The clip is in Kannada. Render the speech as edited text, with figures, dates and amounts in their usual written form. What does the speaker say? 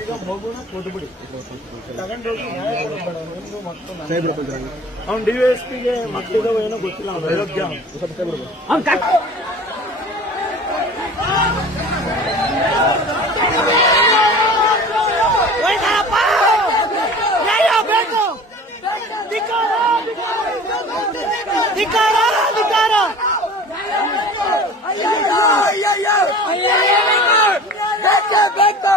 ಈಗ ಮಗುನ ಕೊಟ್ಬಿಡಿ ತಗೊಂಡೋಗಿ ಅವ್ನು ಡಿವೈಎಸ್ಪಿಗೆ ಮಕ್ಕಳಿದಾವ ಏನೋ ಗೊತ್ತಿಲ್ಲ ಅವ್ನು ಅಯೋಗ್ಯ ಬೇಕು